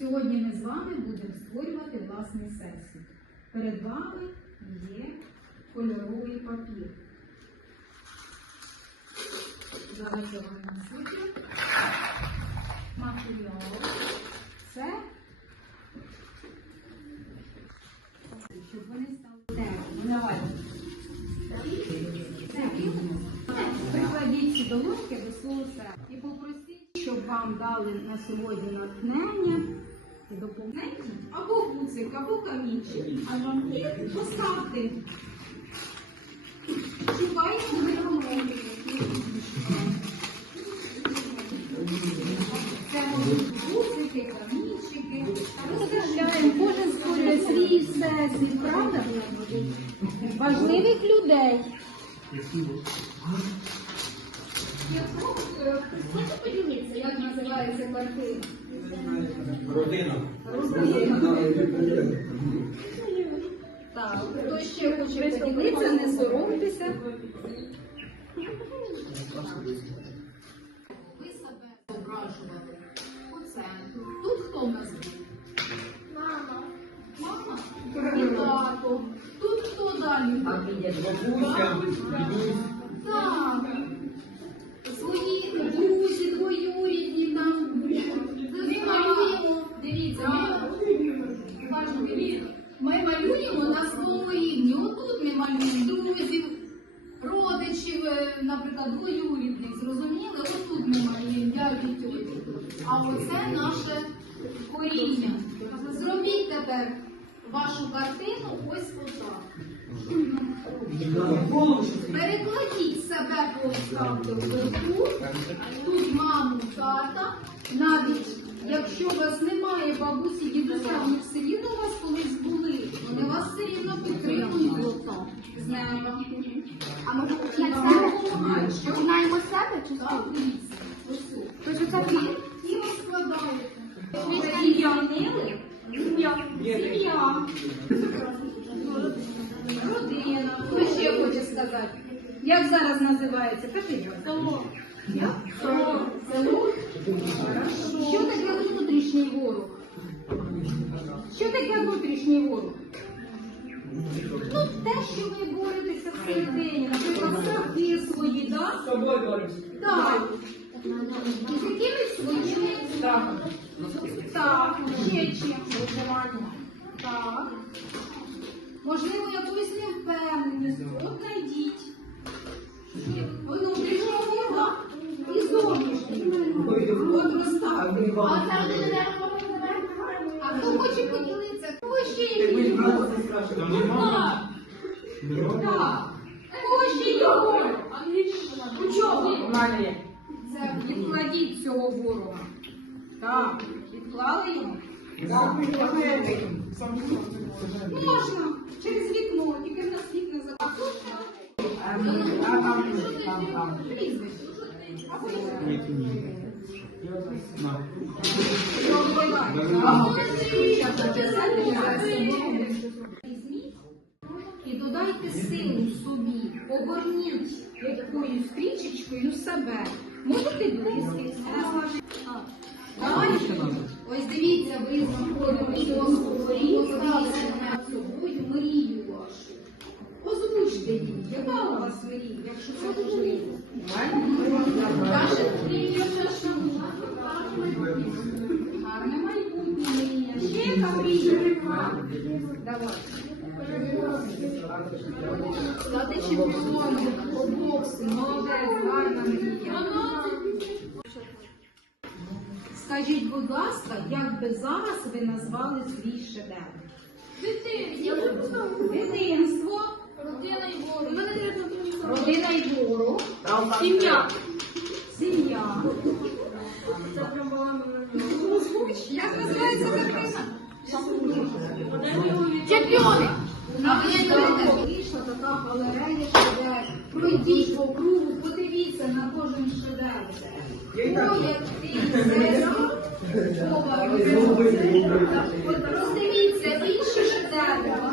Сьогодні ми з вами будемо створювати власний сесію. Перед вами є кольоровий папір. Зараз я. Матеріал. Це щоб вони стали теплими. Давайте. Прикладіть ці долоньки до серця і попросіть, щоб вам дали на сьогодні натхнення і допомогти або гуцик, або камінчик. І поставте. Шукайте допомоги. Це можуть гуцики, камінчики. Розставляємо, кожен створює свій всесвіт, правда? Важливих людей. Якщо е, хочете поділитися, як називається квартира? Родина. Родина. Так, хто ще хоче поділитися, не соромтеся. Ви себе зображували у центру. Тут хто в нас був? Мама. Мама? І тато. Тут хто далі? Бабуся, дідусь. Так. Свої друзі, двоюрідні там. Ми малюємо. Дивіться, ми малюємо на своєму рівні. Отут ми малюємо друзів, родичів, е, наприклад, двоюрідних. Зрозуміли? Отут ми малюємо дядю тьоті. А оце наше коріння. Зробіть тепер вашу картину ось отак. Перекладіть себе поставте вверху, тут маму, тата, навіть якщо у вас немає бабусі, дідуся, вони все рівно у вас колись були, вони вас все рівно підтримують з неба. А може вам допомагають. починаємо з себе чи Так. Тож оце ти? І. Ви змінили? Сім'я. Родина. Хто ще хоче сказати? Як зараз називається? Катерина? Село. Як? Село. Село? Хорошо. Що таке внутрішній ворог? Що таке внутрішній ворог? Ну, те, що ви боретеся всередині, наприклад, страхи свої, так? З собою боремося. Так. І з якимись своїми страхами. Так, ще чим? Так. Можливо, якоюсь невпевненістю. От знайдіть. Внутрішнього і зовнішнього. От розставте. А хто хоче поділитися? Кого ще є? Так. Так. Кого ще є? У чому? Це відкладіть цього ворога. Так, відклали його? Можна. І додайте силу собі, оберніть якоюсь стрічечкою себе. Можете близьких. Ось дивіться, ви знаходитеся у подивіться над собою мрію вашу. Озвучте її. Яка у вас мрія, якщо це можливо? Ваша мрія наша Гарне майбутнє мрія. Ще яка мрія? Давай. Стати чемпіоном по боксу. Молодець, гарна мрія. Скажіть, будь ласка, як би зараз ви назвали свій шедевр? Дитинство, Родина і ворог. родина і ворог, Сім'я. сім'я. Як називається картина? Чемпіони. Вийшла така галерея шедеврів. Пройдіть по кругу, подивіться на кожен шедевр. О, який. Роздивіться інші шедеври.